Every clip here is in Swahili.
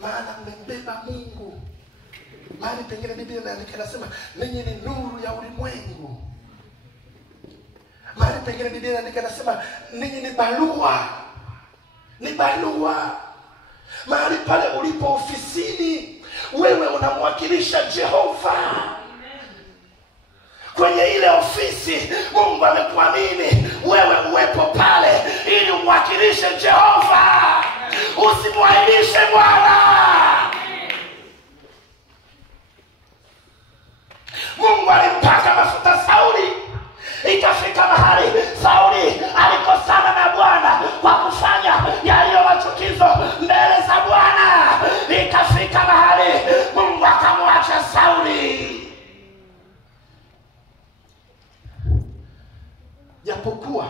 maana mmembeba Mungu. Mahali pengine Biblia inasema ninyi ni nuru ya ulimwengu. Mahali pengine Biblia inasema ninyi ni barua. Ni barua. Mahali pale ulipo ofisini, wewe unamwakilisha Jehova. Kwenye ile ofisi Mungu amekuamini wewe uwepo pale ili umwakilishe Jehova. Usimwahirishe Bwana. Mungu alimpaka mafuta Sauli. Ikafika mahali Sauli alikosana na Bwana kwa kufanya yaliyo machukizo mbele za Bwana. Ikafika mahali Mungu akamwacha Sauli. Japokuwa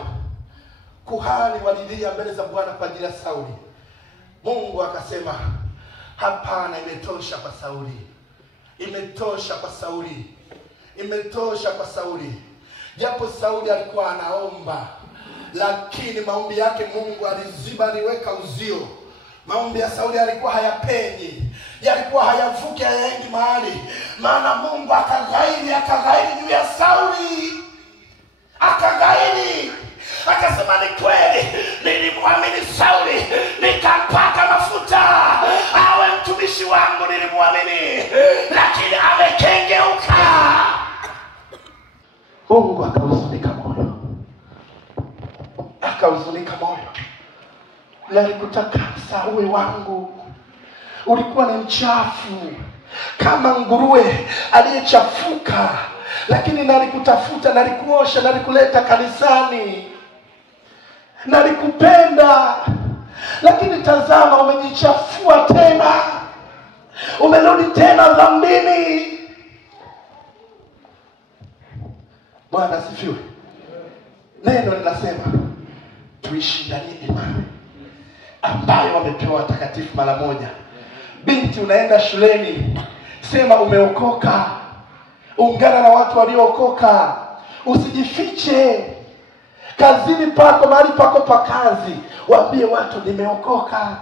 kuhani walilia mbele za Bwana kwa ajili ya Sauli, Mungu akasema hapana, imetosha kwa Sauli. Imetosha kwa Sauli. Imetosha kwa Sauli. Japo Sauli alikuwa anaomba, lakini maombi yake Mungu aliziba, aliweka uzio. Maombi ya Sauli yalikuwa hayapenyi, yalikuwa hayavuki, hayaendi mahali. Maana Mungu akaghairi juu ya Sauli. Akaghairi. Akasema ni kweli nilimwamini Sauli, nikampaka mafuta awe mtumishi wangu, nilimwamini, lakini amekengeuka. Mungu akahuzunika moyo. Akahuzunika moyo. Nalikutaka uwe wangu. Ulikuwa ni mchafu kama nguruwe aliyechafuka, lakini nalikutafuta, nalikuosha, nalikuleta kanisani. Nalikupenda, lakini tazama umejichafua tena. Umerudi tena dhambini. Bwana asifiwe. Neno linasema tuishi ndani ya imani ambayo wamepewa watakatifu mara moja. Binti, unaenda shuleni, sema umeokoka. Ungana na watu waliookoka. Usijifiche. Kazini pako, mahali pako pa kazi, waambie watu nimeokoka.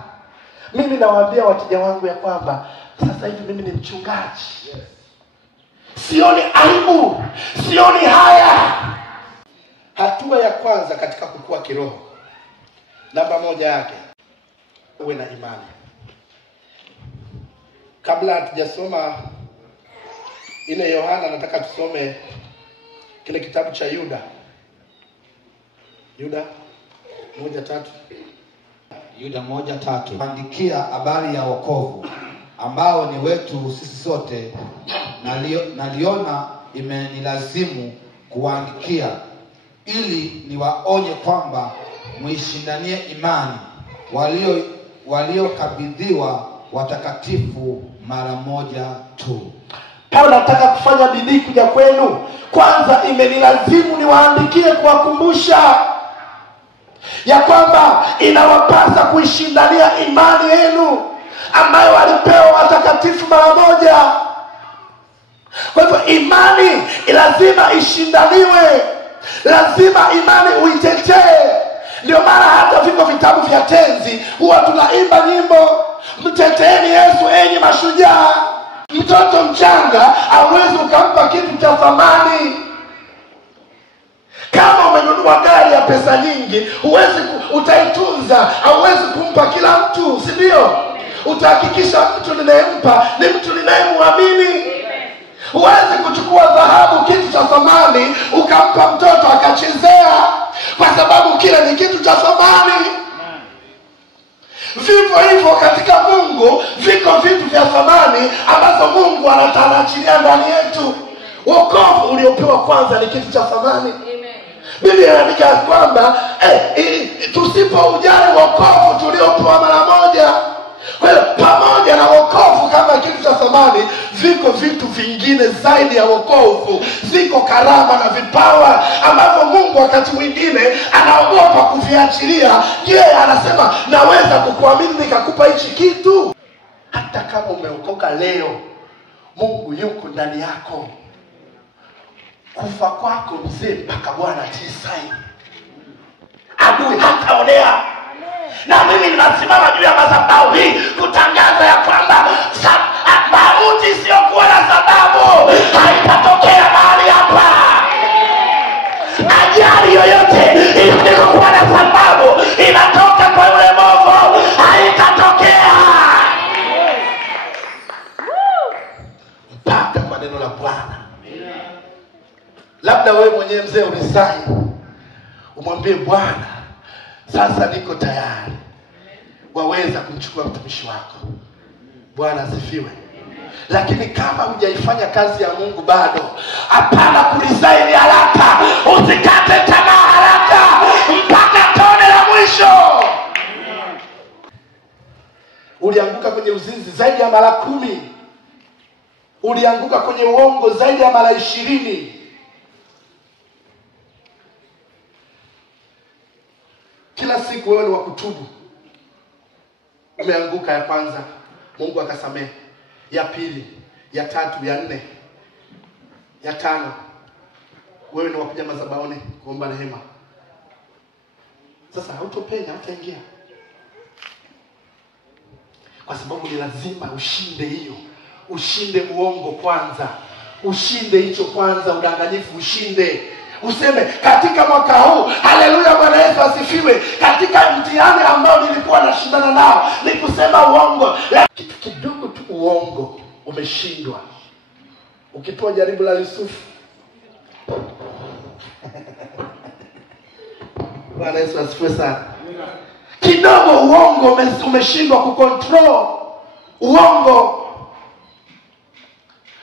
Mimi nawaambia wateja wangu ya kwamba sasa hivi mimi ni mchungaji. Sioni aibu, sioni haya. Hatua ya kwanza katika kukua kiroho, namba moja yake, uwe na imani. Kabla hatujasoma ile Yohana, nataka tusome kile kitabu cha Yuda 1:3. Yuda 1:3. Andikia habari ya wokovu ambao ni wetu sisi sote, naliona imenilazimu kuandikia ili niwaonye kwamba muishindanie imani waliokabidhiwa watakatifu mara moja tu. Paulo nataka kufanya bidii kuja kwenu. Kwanza imenilazimu niwaandikie kuwakumbusha ya kwamba inawapasa kuishindania imani yenu ambayo walipewa watakatifu mara moja. Kwa hivyo imani lazima ishindaniwe. Lazima imani uitetee. Ndio maana hata viko vitabu vya tenzi huwa tunaimba nyimbo, mteteeni Yesu enyi mashujaa. Mtoto mchanga hauwezi ukampa kitu cha thamani. Kama umenunua gari ya pesa nyingi, utaitunza, hauwezi kumpa kila mtu, si ndio? Utahakikisha mtu ninayempa ni mtu ninayemwamini. Huwezi kuchukua dhahabu, kitu cha thamani, ukampa mtoto akachezea, kwa sababu kile ni kitu cha thamani. Vivyo hivyo katika Mungu viko vitu vya thamani ambazo Mungu anatarajilia ndani yetu. Wokovu uliopewa kwanza ni kitu cha thamani. Biblia inaandika kwamba tusipoujali wokovu tuliopewa mara moja. Kwa hiyo pamoja na wokovu kama kitu cha thamani, viko vitu vingine zaidi ya wokovu. Ziko karama na vipawa ambavyo Mungu wakati mwingine anaogopa kuviachilia. Yeye anasema naweza kukuamini nikakupa hichi kitu. Hata kama umeokoka leo, Mungu yuko ndani yako. Kufa kwako mzee mpaka Bwana tisaini. Adui hataonea. Na mimi ninasimama juu ya madhabahu hii kutangaza ya kwamba wewe mwenyewe mzee uresign, umwambie Bwana, sasa niko tayari, waweza kumchukua mtumishi wako. Bwana asifiwe. Lakini kama hujaifanya kazi ya Mungu bado, hapana kuresign haraka. Usikate tamaa haraka mpaka tone la mwisho. Ulianguka kwenye uzinzi zaidi ya mara 10. Ulianguka kwenye uongo zaidi ya mara 20. Kila siku wewe ni wa kutubu. Umeanguka ya kwanza, Mungu akasamehe. Ya pili, ya tatu, ya 4, ya 5, wewe ni wa kuja madhabahuni kuomba rehema. Sasa hautopenya, hautaingia. Kwa sababu ni lazima ushinde hiyo. Ushinde uongo kwanza. Ushinde hicho kwanza, udanganyifu ushinde. Useme katika mwaka huu, haleluya, Bwana Yesu asifiwe, katika mtihani ambao nilikuwa nashindana nao ni kusema uongo. Kitu kidogo tu uongo umeshindwa. Ukipewa jaribu la Yusufu. Bwana Yesu asifiwe sana. Kidogo uongo umeshindwa kucontrol uongo.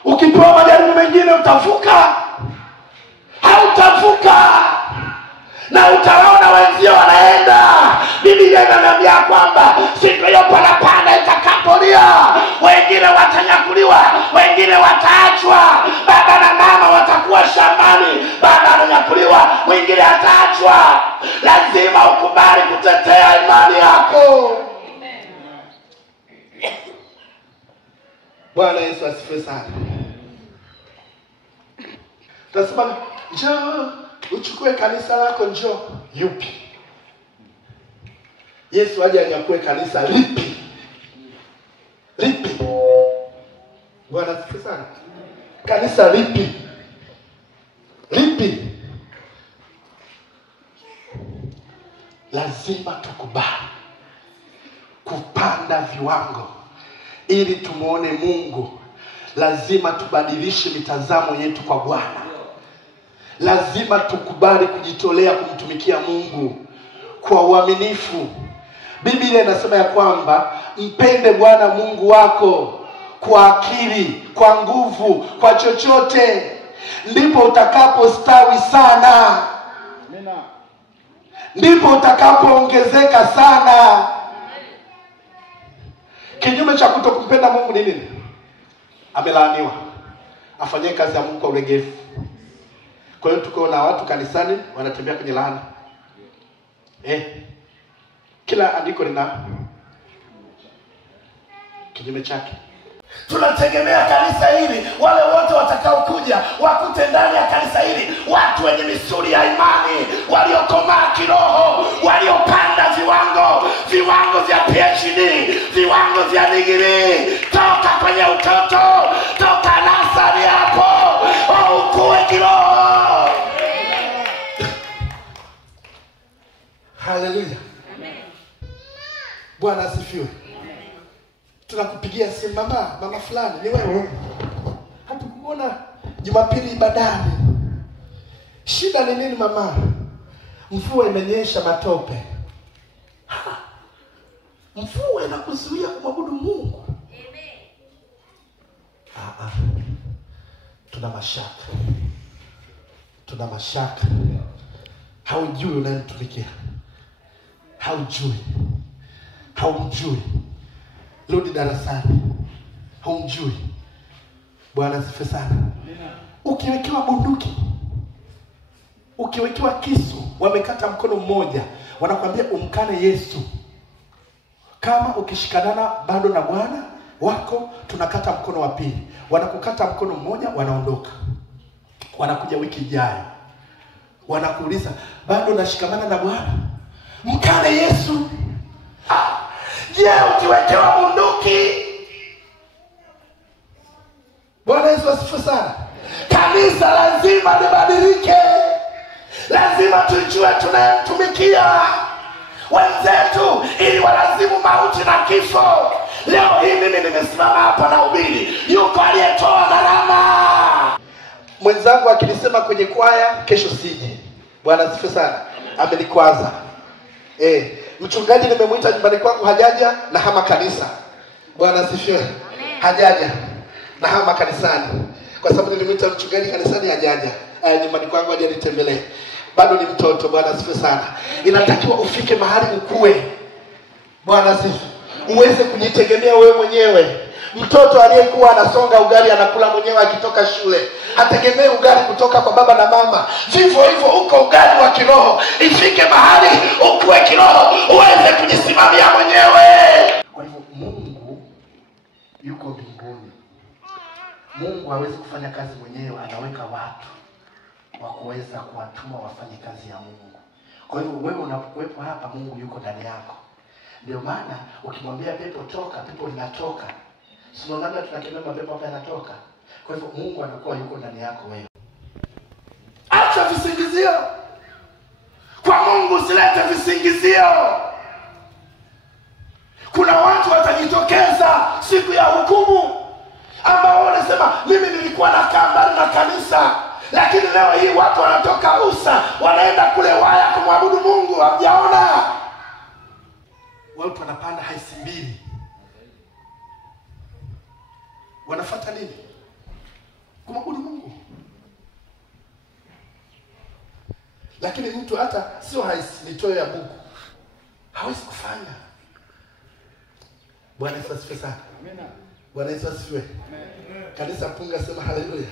Ukipewa majaribu mengine utavuka. Hautavuka. Na utaona wenzio wanaenda. Biblia inaniambia kwamba siku hiyo parapanda itakapolia, wengine watanyakuliwa, wengine wataachwa. Baba na mama watakuwa shambani, baba ananyakuliwa, mwingine ataachwa. Lazima ukubali kutetea imani yako. Bwana Yesu asifiwe sana. Tasema njoo uchukue kanisa lako, njoo. Yupi? Yesu aje anyakue kanisa lipi? Lipi? Bwana asifiwe sana. Kanisa lipi? Lipi? Lazima tukubali kupanda viwango ili tumuone Mungu. Lazima tubadilishe mitazamo yetu kwa Bwana. Lazima tukubali kujitolea kumtumikia Mungu kwa uaminifu. Biblia inasema ya kwamba mpende Bwana Mungu wako kwa akili, kwa nguvu, kwa chochote, ndipo utakapostawi sana. Ndipo utakapoongezeka sana. Kinyume cha kutokumpenda Mungu ni nini? Amelaaniwa. Afanye kazi ya Mungu kwa ulegevu. Kwa hiyo tuko na watu kanisani wanatembea kwenye laana. Kila andiko lina kinyume chake. Tunategemea kanisa hili, wale wote watakao kuja wakute ndani ya kanisa hili watu wenye misuli ya imani, waliokomaa kiroho, waliopanda viwango vya PhD, viwango vya degree, toka kwenye utoto, toka nasari hapo, ukue kiroho. Haleluya. Bwana asifiwe. Tunakupigia simu, mama fulani, ni wewe? Hatukuona Jumapili ibadani. Shida ni nini mama? Mvua imenyesha matope. Mvua inakuzuia kumwabudu Mungu? Amen. Tuna mashaka. Haujui unayemtumikia. Haumjui. Rudi darasani. Haumjui. Bwana asifiwe sana. Ukiwekewa bunduki, ukiwekewa kisu, wamekata mkono mmoja, wanakuambia umkane Yesu. Kama ukishikanana bado na Bwana wako, tunakata mkono wa pili. Wanakukata mkono mmoja, wanaondoka. Wanakuja wiki ijayo, wanakuuliza bado unashikamana na Bwana? Mkane Yesu. Je, ukiwekewa bunduki? Bwana Yesu asifiwe sana. Kanisa lazima libadilike. Lazima tujue tunayemtumikia wenzetu ili walazimu mauti na kifo. Leo hii mimi nimesimama hapa na ubiri, yuko aliyetoa gharama. mwenzangu akinisema kwenye kwaya kesho sije. Bwana asifiwe sana. Amenikwaza. Mchungaji nimemuita nyumbani kwangu hajaja na hama kanisa. Bwana asifiwe. Hajaja na hama kanisani. Kwa sababu nilimuita mchungaji kanisani hajaja. Nyumbani kwangu haja nitembelee. Bado ni mtoto. Bwana asifiwe sana. Inatakiwa ufike mahali ukue. Bwana asifiwe. Uweze kujitegemea wewe mwenyewe. Mtoto aliyekuwa anasonga ugali anakula mwenyewe akitoka shule, hategemei ugali kutoka kwa baba na mama. Vivyo hivyo uko ugali wa kiroho. Ifike mahali ukue kiroho, uweze kujisimamia mwenyewe. Kwa hivyo Mungu yuko mbinguni. Mungu hawezi kufanya kazi mwenyewe, anaweka watu wa kuweza kuwatuma wafanye kazi ya Mungu. Kwa hivyo wewe unapokuwepo hapa, Mungu yuko ndani yako. Ndio maana ukimwambia pepo toka, pepo linatoka. Sio namna tunakemea mapepo hapa yanatoka. Kwa hivyo Mungu anakuwa yuko ndani yako wewe. Acha visingizio. Kwa Mungu usilete visingizio. Kuna watu watajitokeza siku ya hukumu ambao wanasema mimi nilikuwa nakaa mbali na kanisa, lakini leo hii watu wanatoka Usa wanaenda kule Waya kumwabudu Mungu. Hamjaona? Watu wanapanda haisi mbili. Wanafuata nini? Kumwabudu Mungu. Lakini mtu hata sio haisi nitoe ya Mungu hawezi kufanya. Bwana Yesu asifiwe sana. Amina. Bwana Yesu asifiwe. Kanisa punga sema haleluya.